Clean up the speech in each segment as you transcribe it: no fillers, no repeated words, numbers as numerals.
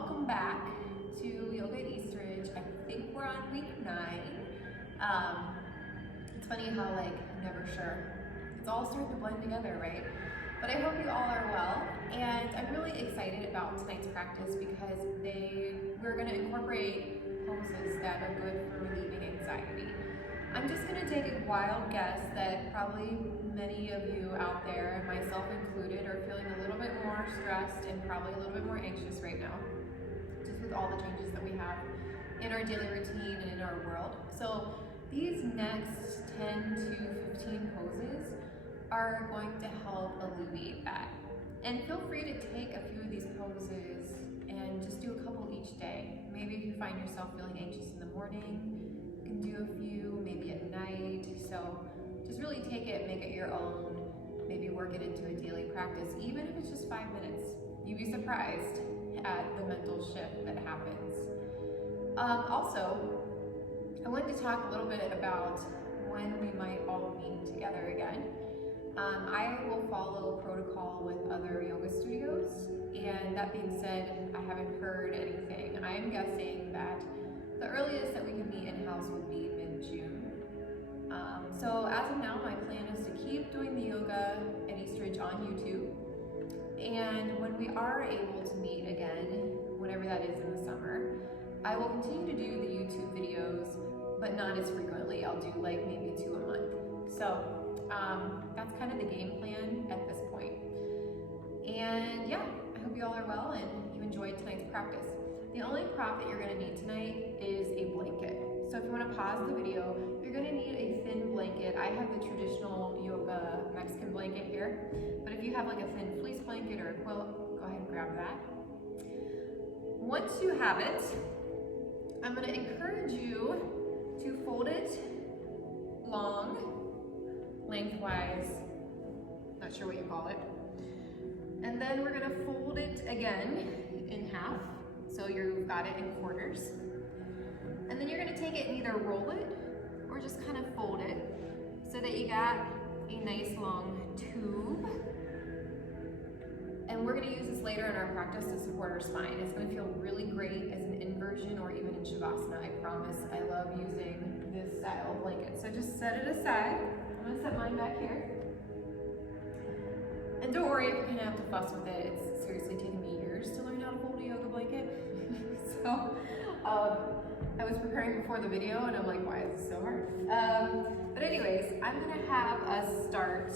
welcome back to Yoga at Eastridge. I think we're on week 9. It's funny how I'm never sure. It's all starting to blend together, right? But I hope you all are well, and I'm really excited about tonight's practice because we're going to incorporate poses that are good for relieving anxiety. I'm just going to take a wild guess that probably many of you out there, myself included, are feeling a little bit more stressed and probably a little bit more anxious right now, just with all the changes that we have in our daily routine and in our world. So these next 10 to 15 poses are going to help alleviate that. And feel free to take a few of these poses and just do a couple each day. Maybe if you find yourself feeling anxious in the morning, you can do a few, maybe at night. So just really take it, make it your own, maybe work it into a daily practice, even if it's just 5 minutes. You'd be surprised at the mental shift that happens. Also, I wanted to talk a little bit about when we might all meet together again. I will follow protocol with other yoga studios, and that being said, I haven't heard anything. I'm guessing that the earliest that we can meet in-house would be mid-June. So as of now, my plan is to keep doing the yoga at Eastridge on YouTube, and when we are able to meet again, whenever that is in the summer, I will continue to do the YouTube videos, but not as frequently. I'll do maybe 2 a month. So that's kind of the game plan at this point. And yeah, I hope you all are well and you enjoyed tonight's practice. The only prop that you're going to need tonight is a blanket. So if you want to pause the video, you're going to need a thin blanket. I have the traditional yoga Mexican blanket here, but if you have a thin fleece blanket or a quilt, go ahead and grab that. Once you have it, I'm going to encourage you to fold it long, lengthwise, not sure what you call it. And then we're gonna fold it again in half, so you've got it in quarters. And then you're gonna take it and either roll it or just kind of fold it so that you got a nice long tube. And we're gonna use this later in our practice to support our spine. It's gonna feel really great as an inversion or even in Shavasana, I promise. I love using this style of blanket. So just set it aside. I'm gonna set mine back here. And don't worry if you're gonna have to fuss with it. It's seriously taken me years to learn how to fold a yoga blanket. So I was preparing before the video and I'm like, why is this so hard? But anyways, I'm gonna have us start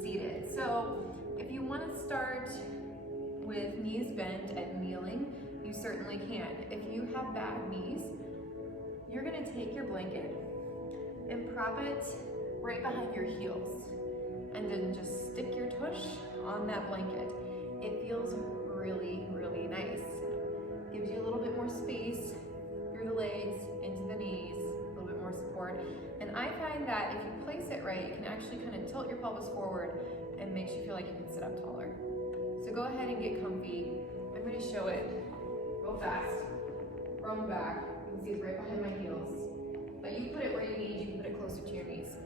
seated. So if you wanna start with knees bent and kneeling, you certainly can. If you have bad knees, you're gonna take your blanket and prop it right behind your heels, and then just stick your tush on that blanket. It feels really, really nice. Gives you a little bit more space through the legs, into the knees, a little bit more support. And I find that if you place it right, it can actually kind of tilt your pelvis forward and makes you feel like you can sit up taller. So go ahead and get comfy. I'm gonna show it real fast from back. You can see it's right behind my heels. But you put it where you need, you can put it closer to your knees.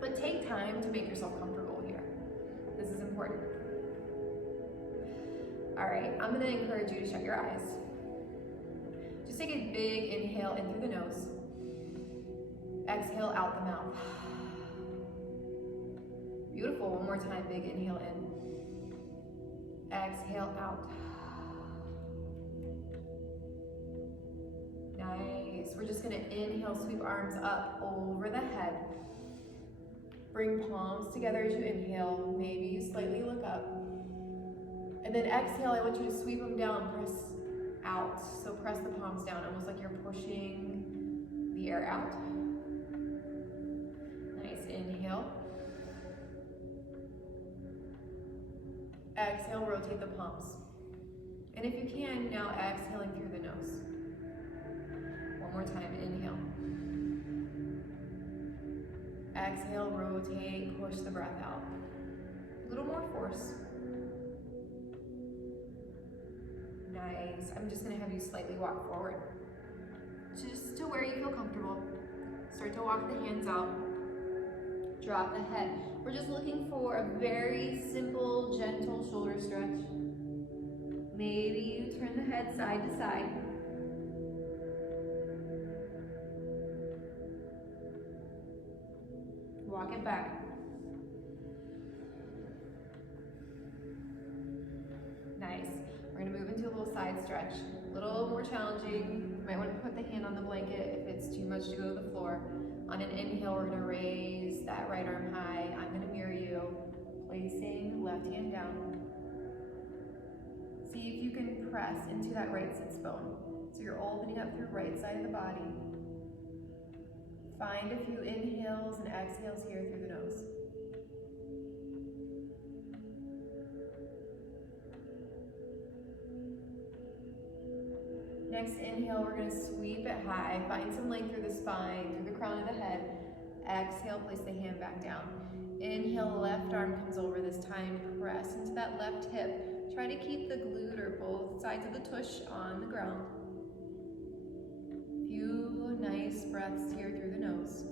But take time to make yourself comfortable here. This is important. All right, I'm gonna encourage you to shut your eyes. Just take a big inhale in through the nose. Exhale out the mouth. Beautiful, one more time, big inhale in. Exhale out. Nice, we're just gonna inhale, sweep arms up over the head. Bring palms together as you inhale. Maybe you slightly look up. And then exhale, I want you to sweep them down, press out. So press the palms down, almost like you're pushing the air out. Nice, inhale. Exhale, rotate the palms. And if you can, now exhaling through the nose. One more time, inhale. Exhale, rotate, push the breath out. A little more force. Nice. I'm just gonna have you slightly walk forward. Just to where you feel comfortable. Start to walk the hands out. Drop the head. We're just looking for a very simple, gentle shoulder stretch. Maybe you turn the head side to side. Walk it back. Nice. We're gonna move into a little side stretch. A little more challenging. You might want to put the hand on the blanket if it's too much to go to the floor. On an inhale, we're gonna raise that right arm high. I'm gonna mirror you, placing left hand down. See if you can press into that right sits bone. So you're opening up through right side of the body. Find a few inhales and exhales here through the nose. Next inhale, we're going to sweep it high. Find some length through the spine, through the crown of the head. Exhale, place the hand back down. Inhale, left arm comes over this time. Press into that left hip. Try to keep the glute or both sides of the tush on the ground. Few nice breaths here through the nose.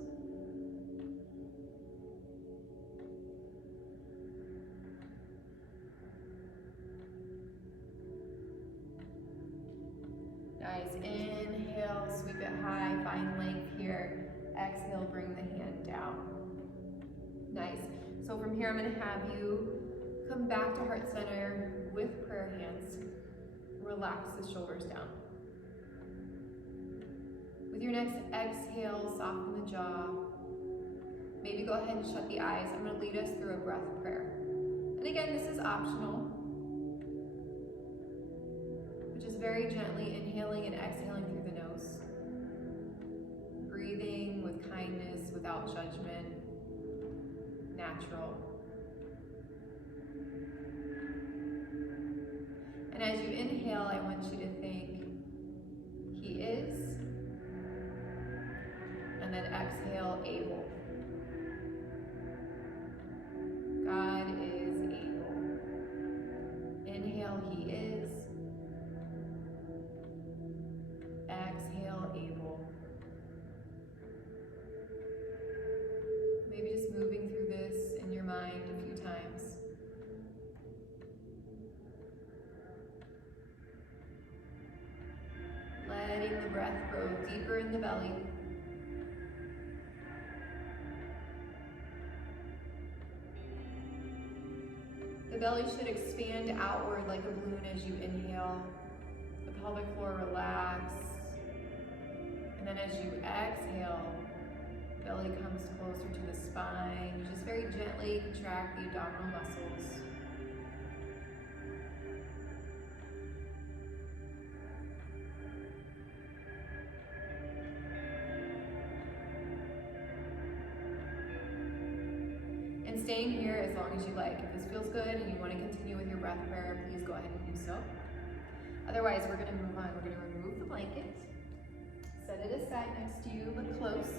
Nice. Inhale, sweep it high, find length here. Exhale, bring the hand down. Nice. So from here, I'm going to have you come back to heart center with prayer hands. Relax the shoulders down. With your next exhale, soften the jaw. Maybe go ahead and shut the eyes. I'm going to lead us through a breath prayer. And again, this is optional. Just very gently inhaling and exhaling through the nose. Breathing with kindness, without judgment. Natural. And as you inhale, I want you to think, He is. And then exhale, able. God is able. Inhale, He is. Exhale, able. Maybe just moving through this in your mind a few times. Letting the breath grow deeper in the belly. The belly should expand outward like a balloon as you inhale. The pelvic floor relax. And then as you exhale, belly comes closer to the spine. You just very gently contract the abdominal muscles. And staying here as long as you like. If this feels good and you want to continue with your breath prayer, please go ahead and do so. Otherwise, we're going to move on. We're going to remove the blanket. Set it aside next to you, but close.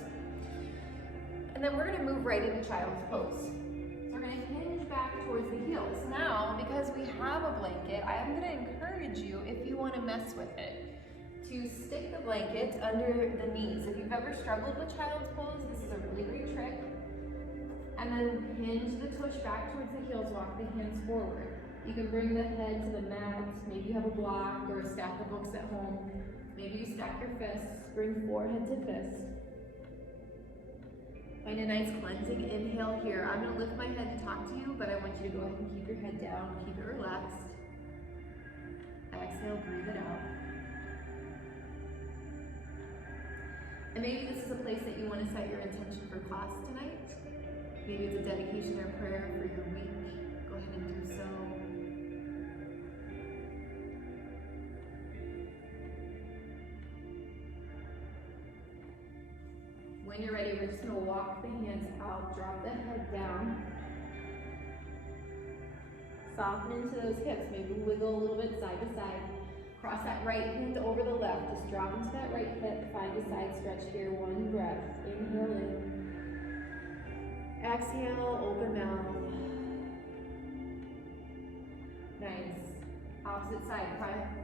And then we're going to move right into child's pose. So we're going to hinge back towards the heels. Now, because we have a blanket, I am going to encourage you, if you want to mess with it, to stick the blanket under the knees. If you've ever struggled with child's pose, this is a really great trick. And then hinge the tush back towards the heels, walk the hands forward. You can bring the head to the mat. Maybe you have a block or a stack of books at home. Maybe you stack your fists, bring forehead to fist. Find a nice cleansing inhale here. I'm going to lift my head to talk to you, but I want you to go ahead and keep your head down, keep it relaxed. Exhale, breathe it out. And maybe this is a place that you want to set your intention for class tonight. Maybe it's a dedication or prayer for your week. Go ahead and do so. When you're ready, we're just going to walk the hands out, drop the head down. Soften into those hips, maybe wiggle a little bit side to side. Cross that right hand over the left, just drop into that right hip, find a side stretch here, one breath. Inhale in. Exhale, open mouth. Nice. Opposite side,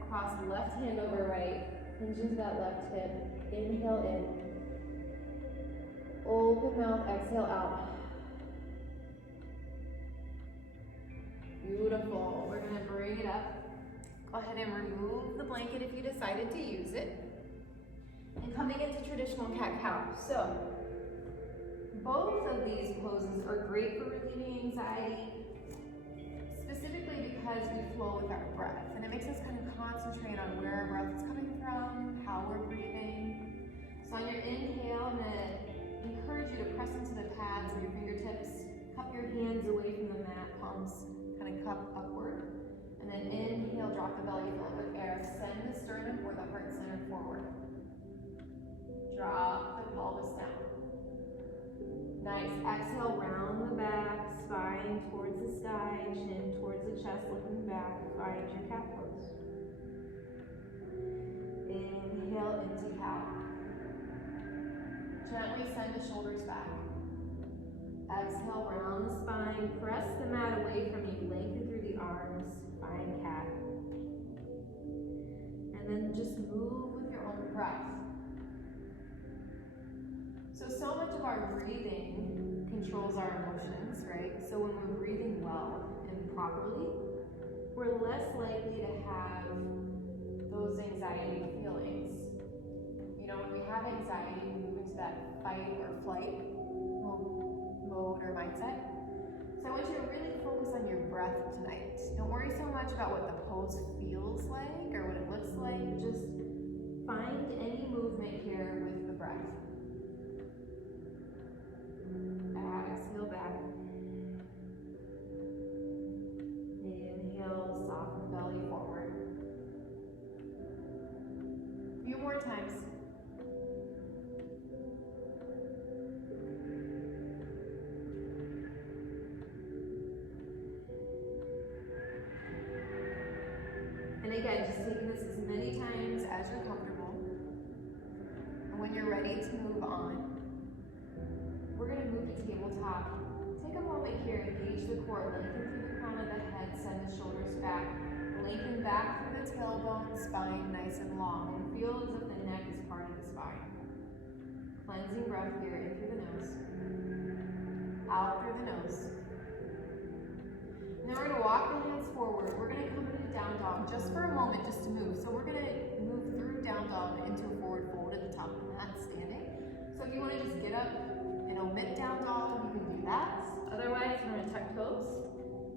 cross left hand over right, hinge into that left hip. Inhale in. Open mouth, exhale out. Beautiful. We're going to bring it up. Go ahead and remove the blanket if you decided to use it. And coming into traditional cat-cow. So, both of these poses are great for relieving anxiety, specifically because we flow with our breath. And it makes us kind of concentrate on where our breath is coming from, how we're breathing. So on your inhale, I'm going to encourage you to press into the pads of your fingertips. Cup your hands away from the mat, palms kind of cup upward. And then inhale, drop the belly, fill it with air. Send the sternum or the heart center forward. Drop the pelvis down. Nice. Exhale, round the back, spine towards the sky, chin towards the chest, looking back, find your cat pose. Inhale into cow. Gently send the shoulders back. Exhale, round the spine, press the mat away from you, lengthen through the arms, find cat. And then just move with your own breath. So much of our breathing controls our emotions, right? So when we're breathing well and properly, we're less likely to have those anxiety feelings. You know, when we have anxiety, we move into that fight or flight mode or mindset. So I want you to really focus on your breath tonight. Don't worry so much about what the pose feels like or what it looks like. Just find any movement here with the breath. Exhale back. Inhale, soften belly forward. A few more times. And again, just taking this as many times as you're comfortable. And when you're ready to move on, we're going to move to tabletop. Take a moment here, engage the core, lengthen through the crown of the head, send the shoulders back, lengthen back through the tailbone, spine nice and long, and feel as if the neck is part of the spine. Cleansing breath here, in through the nose, out through the nose. And then we're going to walk the hands forward. We're going to come into down dog just for a moment, just to move. So we're going to move through down dog into a forward fold at the top of the mat, standing. So if you want to just get up and omit down dog, you can do that. Otherwise, we're going to tuck toes.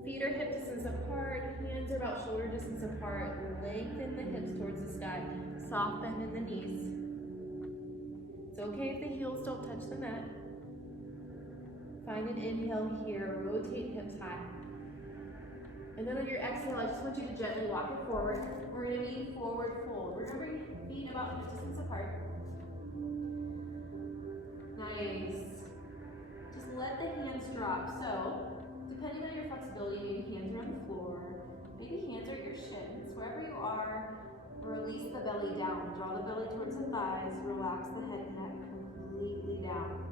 Feet are hip distance apart, hands are about shoulder distance apart. Lengthen the hips towards the sky. Soft bend in the knees. It's okay if the heels don't touch the mat. Find an inhale here, rotate hips high. And then on your exhale, I just want you to gently walk it forward. We're going to lean forward fold. We're going to bring feet about hip distance apart. Nice. Just let the hands drop. So, depending on your flexibility, maybe hands are on the floor, maybe hands are at your shins. Wherever you are, release the belly down. Draw the belly towards the thighs. Relax the head and neck completely down.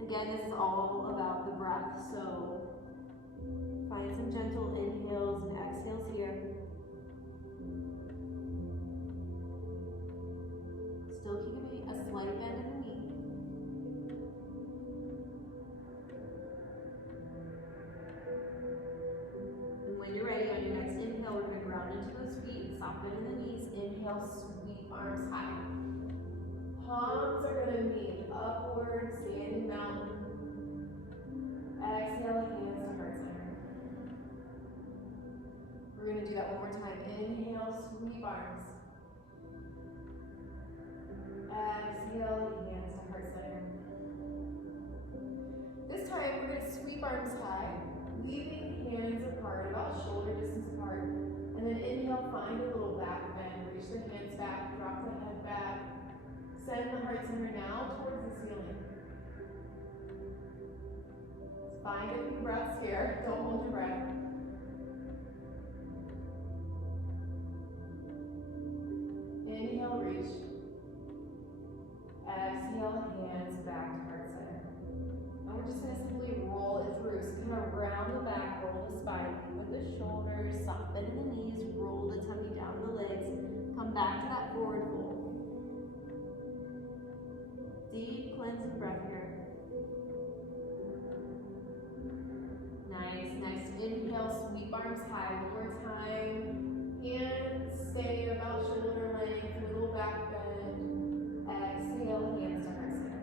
Again, this is all about the breath, so find some gentle inhales and exhales here. Still keeping a slight bend in the knee. And when you're ready, on your next inhale, we're going to ground into those feet, soft bend in the knees. Inhale, sweep arms high. Palms are going to meet upward, standing mountain. Exhale, hands to heart center. We're going to do that one more time. Inhale, sweep arms. Exhale, hands to heart center. This time, we're going to sweep arms high, leaving hands apart, about shoulder distance apart. And then inhale, find a little back bend. Reach the hands back, drop the head back. Send the heart center now towards the ceiling. Find a few breaths here. Don't hold your breath. Inhale, reach. Exhale, hands back to heart center. And we're just going to simply roll it through. So kind of round the back, roll the spine, with the shoulders, soft bend in the knees, roll the tummy down the legs. Come back to that forward fold. Deep cleansing breath here. Nice. Next inhale, sweep arms high. One more time. Hands stay about shoulder length, little back bend. Exhale, hands to heart center.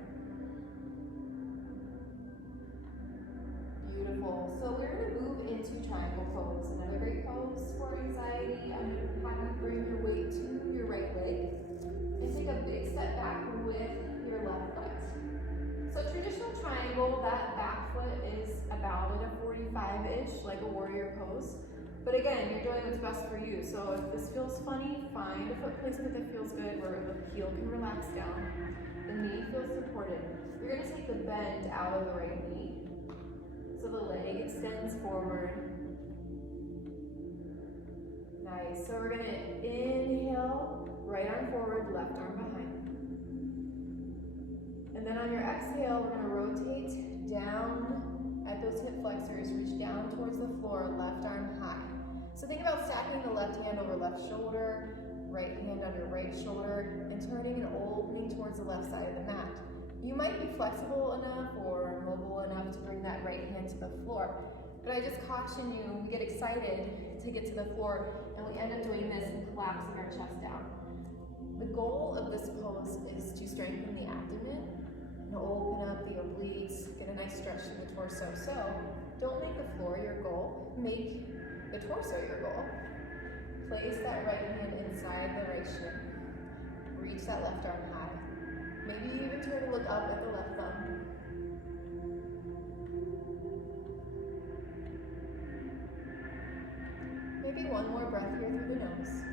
Beautiful. So we're going to move into triangle pose. Another great pose for anxiety. I'm going to have you bring your weight to your right leg and take a big step back with your left foot. So traditional triangle, that back foot is about at a 45-ish, like a warrior pose. But again, you're doing what's best for you. So if this feels funny, find a foot placement that feels good where the heel can relax down. The knee feels supported. You're going to take the bend out of the right knee. So the leg extends forward. Nice. So we're going to inhale, right arm forward, left arm behind. And then on your exhale, we're going to rotate down at those hip flexors, reach down towards the floor, left arm high. So think about stacking the left hand over left shoulder, right hand under right shoulder, and turning and opening towards the left side of the mat. You might be flexible enough or mobile enough to bring that right hand to the floor. But I just caution you, we get excited to get to the floor, and we end up doing this and collapsing our chest down. The goal of this pose is to strengthen the abdomen and open up the obliques, get a nice stretch to the torso. So don't make the floor your goal, make the torso your goal. Place that right hand inside the right shin. Reach that left arm high. Maybe you even turn to look up at the left thumb. Maybe one more breath here through the nose.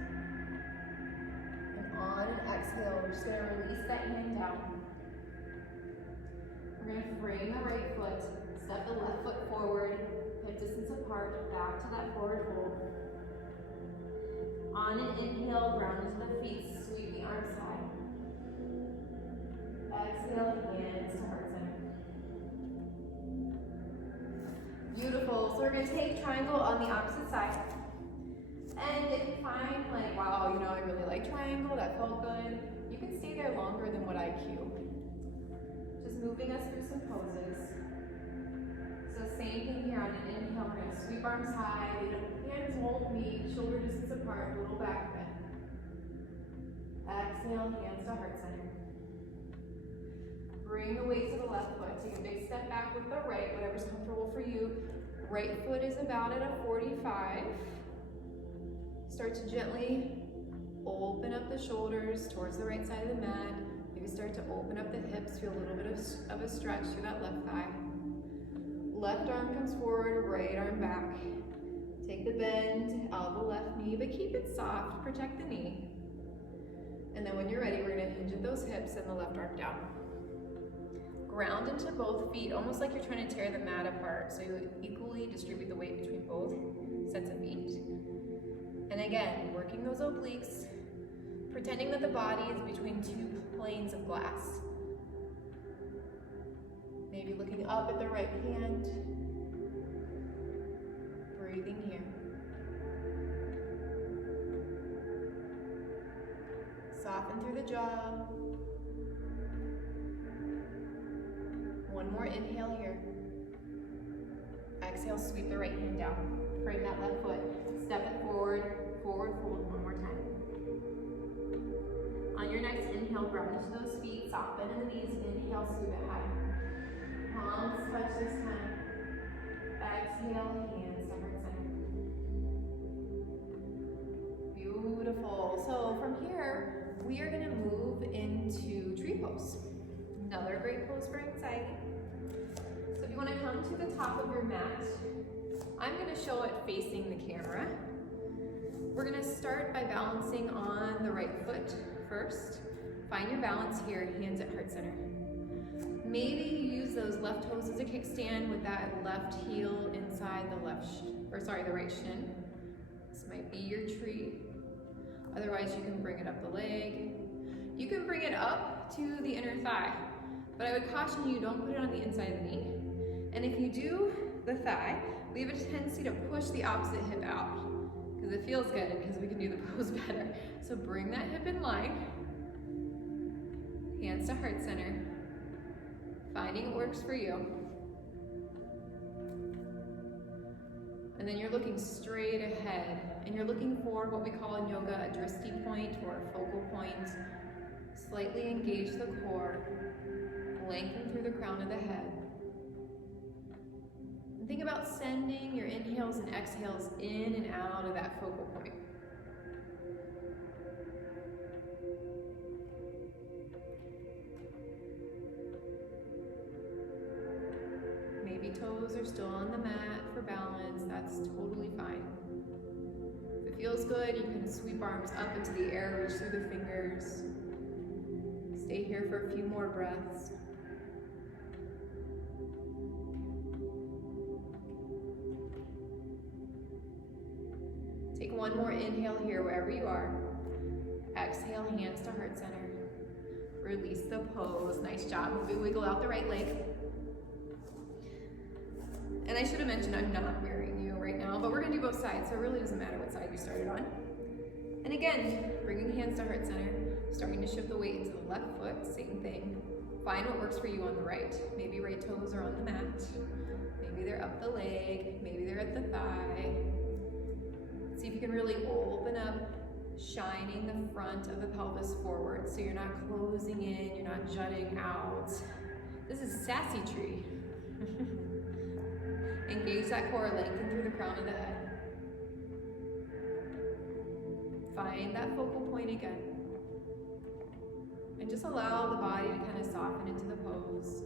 And on an exhale, we're just going to release that hand down. We're going to frame the right foot, step the left foot forward, hip distance apart, back to that forward fold. On an inhale, ground into the feet, sweep the arms high. Exhale, hands to heart center. Beautiful. So we're going to take triangle on the opposite side. And if you find like, wow, you know, I really like triangle, that felt good, you can stay there longer than what I cue. Just moving us through some poses. So same thing here on an inhale, we're going to sweep arms high, hands won't meet, shoulder distance apart, little back bend. Exhale, hands to heart center. Bring the weight to the left foot. Take a big step back with the right, whatever's comfortable for you. Right foot is about at a 45. Start to gently open up the shoulders towards the right side of the mat. Maybe start to open up the hips, feel a little bit of a stretch through that left thigh. Left arm comes forward, right arm back. Take the bend out of the left knee, but keep it soft, protect the knee. And then when you're ready, we're gonna hinge at those hips and the left arm down. Ground into both feet, almost like you're trying to tear the mat apart. So you equally distribute the weight between both sets of feet. And again, working those obliques, pretending that the body is between two planes of glass. Maybe looking up at the right hand, breathing here. Soften through the jaw. One more inhale here. Exhale, sweep the right hand down. Frame that left foot. Step it forward, forward fold one more time. On your next inhale, ground into those feet, soften in the knees, inhale, sweep it high. Palms touch this time. Exhale, hands to heart center. Beautiful. So from here, we are going to move into tree pose. Another great pose for anxiety. So if you want to come to the top of your mat, I'm going to show it facing the camera. We're going to start by balancing on the right foot first. Find your balance here, hands at heart center. Maybe you use those left toes as a kickstand with that left heel inside the the right shin. This might be your tree. Otherwise, you can bring it up the leg. You can bring it up to the inner thigh, but I would caution you, don't put it on the inside of the knee. And if you do the thigh, we have a tendency to push the opposite hip out because it feels good, because we can do the pose better. So bring that hip in line, hands to heart center, finding what works for you. And then you're looking straight ahead, and you're looking for what we call in yoga a drishti point or a focal point. Slightly engage the core, lengthen through the crown of the head. And think about sending your inhales and exhales in and out of that focal point. Maybe toes are still on the mat for balance. That's totally fine. If it feels good, you can sweep arms up into the air, reach through the fingers. Stay here for a few more breaths. Take one more inhale here wherever you are. Exhale, hands to heart center. Release the pose. Nice job. Wiggle out the right leg. And I should have mentioned I'm not mirroring you right now, but we're gonna do both sides, so it really doesn't matter what side you started on. And again, bringing hands to heart center, starting to shift the weight into the left foot, same thing. Find what works for you on the right. Maybe right toes are on the mat. Maybe they're up the leg. Maybe they're at the thigh. See if you can really open up, shining the front of the pelvis forward so you're not closing in, you're not jutting out. This is sassy tree. Engage that core, lengthen through the crown of the head. Find that focal point again. And just allow the body to kind of soften into the pose.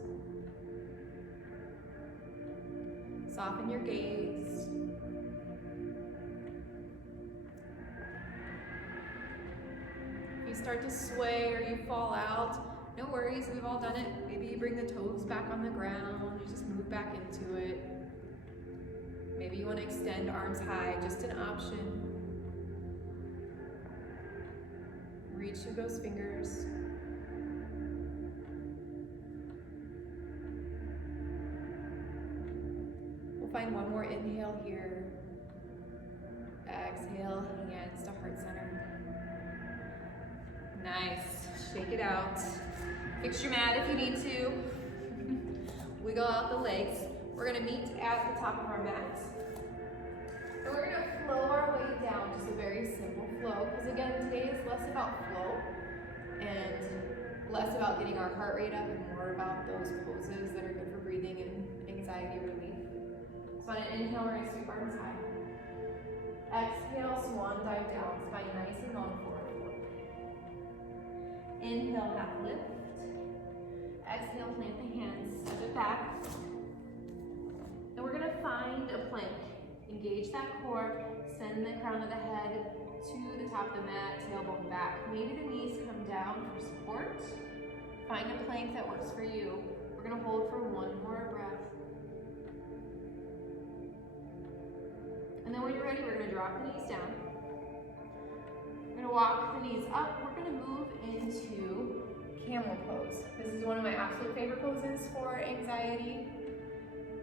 Soften your gaze. If you start to sway or you fall out, no worries, we've all done it. Maybe you bring the toes back on the ground, you just move back into it. Maybe you want to extend arms high, just an option. Reach through those fingers. We'll find one more inhale here. Exhale, hands to heart center. Nice, shake it out. Fix your mat if you need to. Wiggle out the legs. We're gonna meet at the top of our mat. And we're gonna flow our way down, just a very simple flow, because again, today is less about flow and less about getting our heart rate up and more about those poses that are good for breathing and anxiety relief. So on an inhale, we're gonna sweep arms high. Exhale, swan dive down, spine nice and long forward. Inhale, half lift. Exhale, plant the hands, step it back. And we're gonna find a plank. Engage that core, send the crown of the head to the top of the mat, tailbone back. Maybe the knees come down for support. Find a plank that works for you. We're gonna hold for one more breath. And then when you're ready, we're gonna drop the knees down. We're gonna walk the knees up. We're gonna move into camel pose. This is one of my absolute favorite poses for anxiety.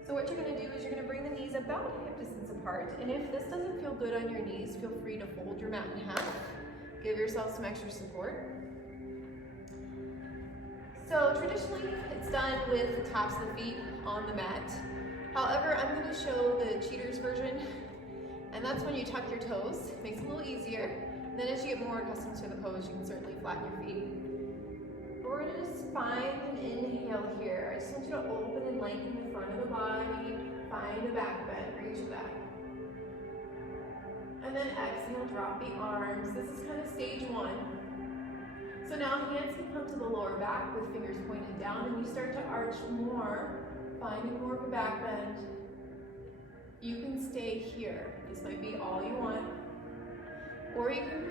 So what you're gonna do is you're gonna bring the knees about hip distance apart. And if this doesn't feel good on your knees, feel free to fold your mat in half. Give yourself some extra support. So traditionally, it's done with the tops of the feet on the mat. However, I'm gonna show the cheater's version. And that's when you tuck your toes. It makes it a little easier. And then as you get more accustomed to the pose, you can certainly flatten your feet. But we're gonna just find an inhale here. I just want you to open and lengthen the front of the body. Find a back bend, reach back. And then exhale, drop the arms. This is kind of stage one. So now hands can come to the lower back with fingers pointed down, and you start to arch more, finding more of a back bend. You can stay here. This might be all you want. Or you can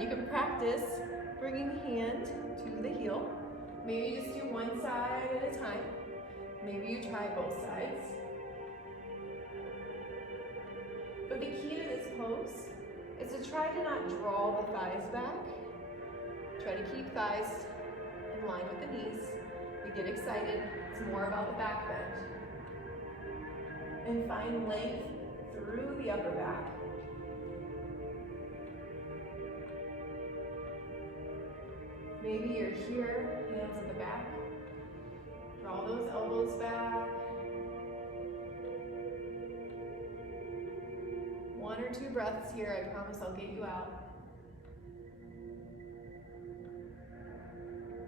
you can practice bringing the hand to the heel. Maybe you just do one side at a time. Maybe you try both sides. But the key to this pose is to try to not draw the thighs back. Try to keep thighs in line with the knees. We get excited, it's more about the back bend. And find length through the upper back. Maybe you're here, hands at the back. Draw those elbows back. or two breaths here. I promise I'll get you out.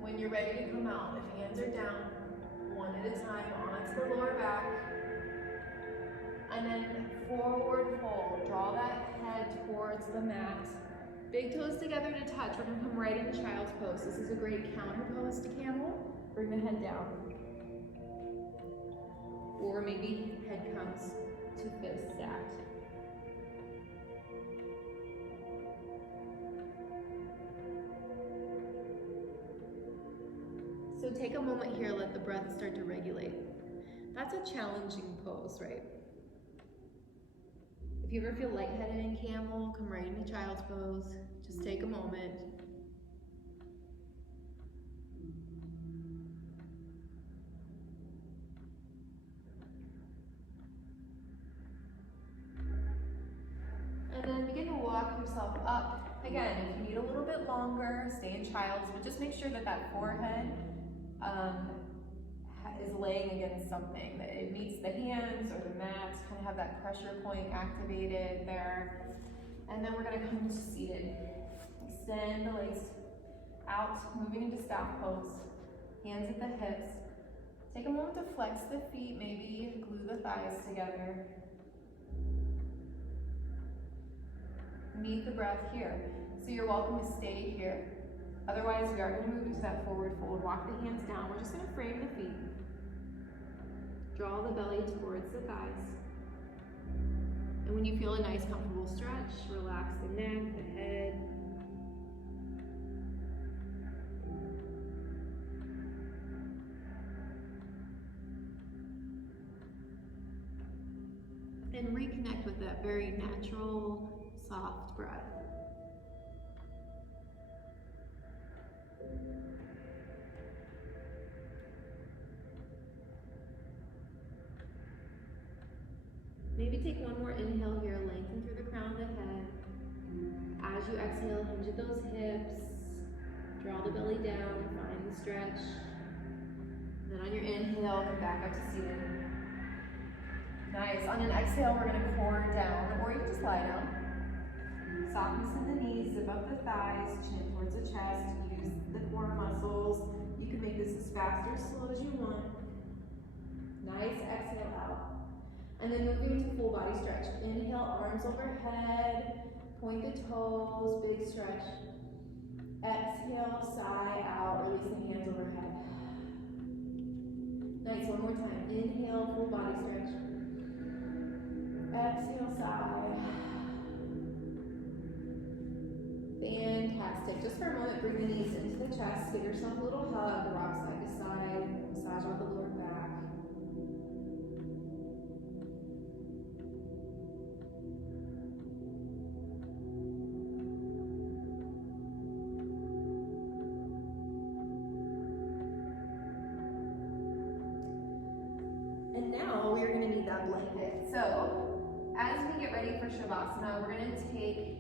When you're ready to come out, the hands are down, one at a time, onto the lower back. And then forward fold. Draw that head towards the mat. Big toes together to touch. We're going to come right into child's pose. This is a great counter pose to camel. Bring the head down. Or maybe head comes to fist stacked. So take a moment here, let the breath start to regulate. That's a challenging pose, right? If you ever feel lightheaded in camel, come right into child's pose. Just take a moment. And then begin to walk yourself up. Again, if you need a little bit longer, stay in child's, but just make sure that that forehead is laying against something, that it meets the hands or the mat, kind of have that pressure point activated there. And then we're going to come to seated. Extend the legs out, moving into staff pose. Hands at the hips. Take a moment to flex the feet, maybe glue the thighs together. Meet the breath here. So you're welcome to stay here. Otherwise, we are going to move into that forward fold. Walk the hands down. We're just going to frame the feet. Draw the belly towards the thighs. And when you feel a nice, comfortable stretch, relax the neck, the head. And reconnect with that very natural, soft breath. Maybe take one more inhale here, lengthen through the crown of the head. As you exhale, hinge at those hips. Draw the belly down, find the stretch. Then on your inhale, come back up to seated. Nice. On an exhale, we're going to core down, or you can just lie down. Softness in the knees, zip up the thighs, chin towards the chest. Use the core muscles. You can make this as fast or slow as you want. Nice. Exhale out. And then moving to full body stretch. Inhale, arms overhead, point the toes, big stretch. Exhale, sigh out, releasing hands overhead. Nice, one more time. Inhale, full body stretch. Exhale, sigh. Fantastic. Just for a moment, bring the knees into the chest. Give yourself a little hug, rock side to side, massage out the lower back. And now we're going to need that blanket. So as we get ready for Shavasana, we're going to take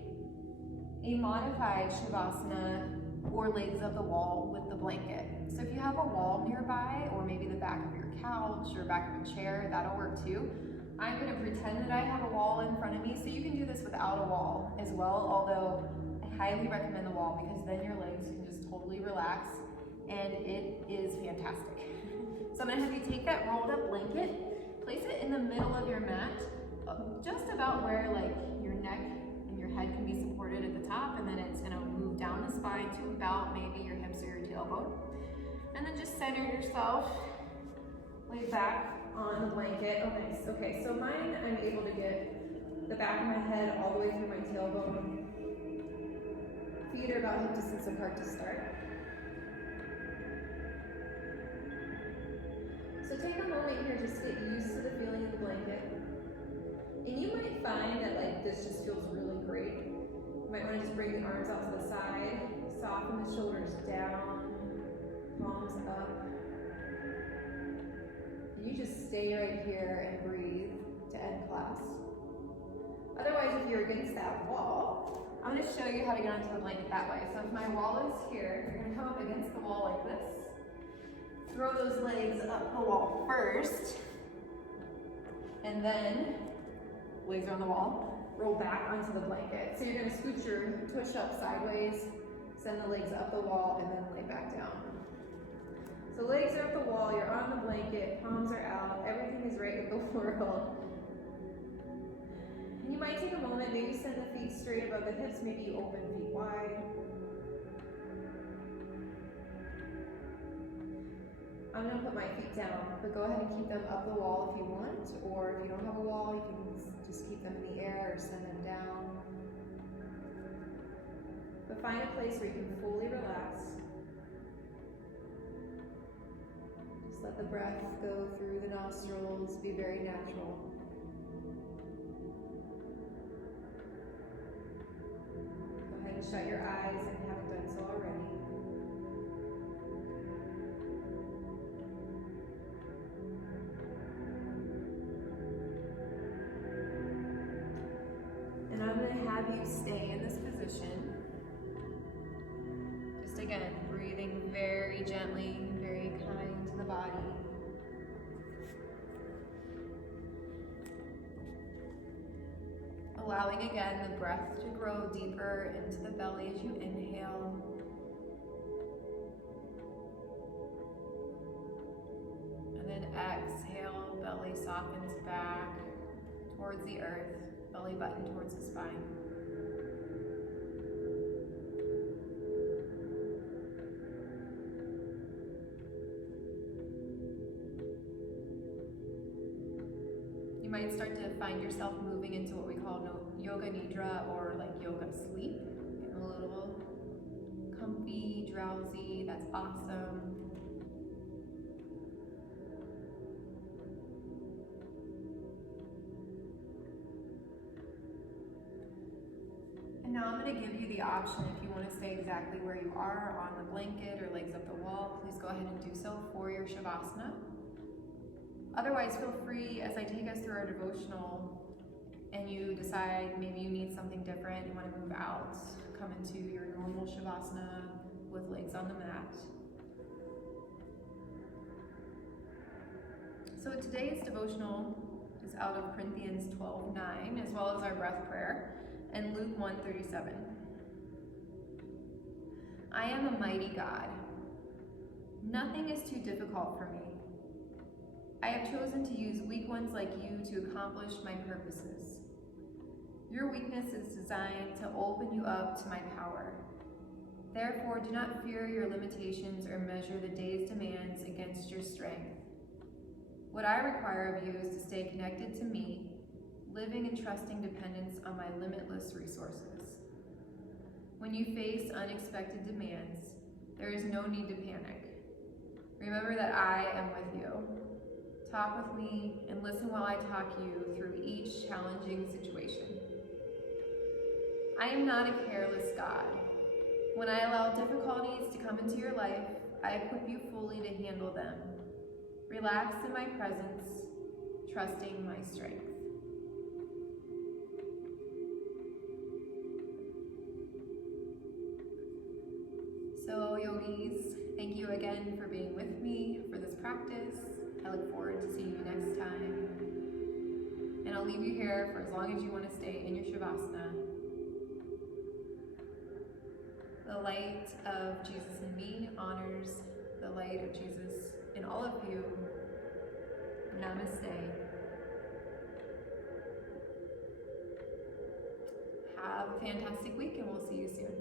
a modified Shavasana or legs of the wall with the blanket. So if you have a wall nearby, or maybe the back of your couch or back of a chair, that'll work too. I'm going to pretend that I have a wall in front of me, so you can do this without a wall as well, although I highly recommend the wall because then your legs can just totally relax and it is fantastic. So I'm going to have you take that rolled up blanket, place it in the middle of your mat, just about where like your neck and your head can be supported at the top, and then it's going to move down the spine to about maybe your hips or your tailbone. And then just center yourself, lay back on the blanket. Oh nice, okay, so mine I'm able to get the back of my head all the way through my tailbone. Feet are about hip distance apart to start. So take a moment here, just get used to the feeling of the blanket. And you might find that like this just feels really great. You might want to just bring the arms out to the side, soften the shoulders down, palms up. And you just stay right here and breathe to end class. Otherwise, if you're against that wall, I'm going to show you how to get onto the blanket that way. So if my wall is here, you're going to come up against the wall like this. Throw those legs up the wall first, and then legs are on the wall, roll back onto the blanket. So you're gonna scoot your tush up sideways, send the legs up the wall, and then lay back down. So legs are up the wall, you're on the blanket, palms are out, everything is right with the world. And you might take a moment, maybe send the feet straight above the hips, maybe you open feet wide. I'm gonna put my feet down, but go ahead and keep them up the wall if you want, or if you don't have a wall, you can just keep them in the air or send them down. But find a place where you can fully relax. Just let the breath go through the nostrils, be very natural. Go ahead and shut your eyes if you haven't done so already. And I'm going to have you stay in this position. Just again, breathing very gently, very kind to the body. Allowing again the breath to grow deeper into the belly as you inhale. And then exhale, belly softens back towards the earth, belly button towards the spine. You might start to find yourself moving into what we call yoga nidra, or like yoga sleep. Getting a little comfy, drowsy, that's awesome. And now I'm going to give you the option, if you want to stay exactly where you are on the blanket or legs up the wall, please go ahead and do so for your Shavasana. Otherwise, feel free, as I take us through our devotional and you decide maybe you need something different, you want to move out, come into your normal Shavasana with legs on the mat. So today's devotional is out of Corinthians 12:9, as well as our breath prayer, and Luke 1:37. I am a mighty God. Nothing is too difficult for me. I have chosen to use weak ones like you to accomplish my purposes. Your weakness is designed to open you up to my power. Therefore, do not fear your limitations or measure the day's demands against your strength. What I require of you is to stay connected to me, living in trusting dependence on my limitless resources. When you face unexpected demands, there is no need to panic. Remember that I am with you. Talk with me and listen while I talk you through each challenging situation. I am not a careless God. When I allow difficulties to come into your life, I equip you fully to handle them. Relax in my presence, trusting my strength. So yogis, thank you again for being with me for this practice. I look forward to seeing you next time. And I'll leave you here for as long as you want to stay in your Shavasana. The light of Jesus in me honors the light of Jesus in all of you. Namaste. Have a fantastic week, and we'll see you soon.